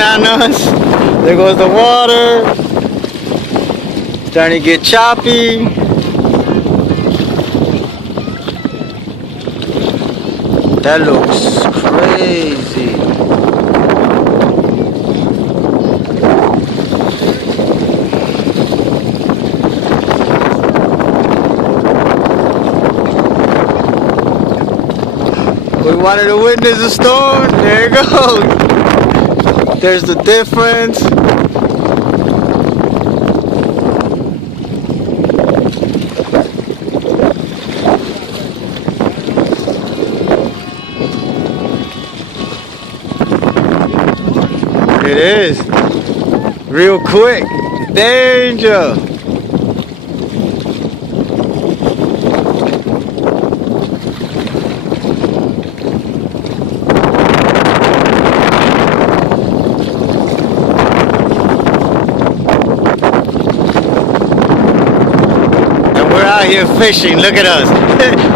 on us. There goes the water. Starting to get choppy. That looks crazy. We wanted to witness a storm. There it goes. There's the difference. It is. Real quick. Danger. Out here fishing. Look at us.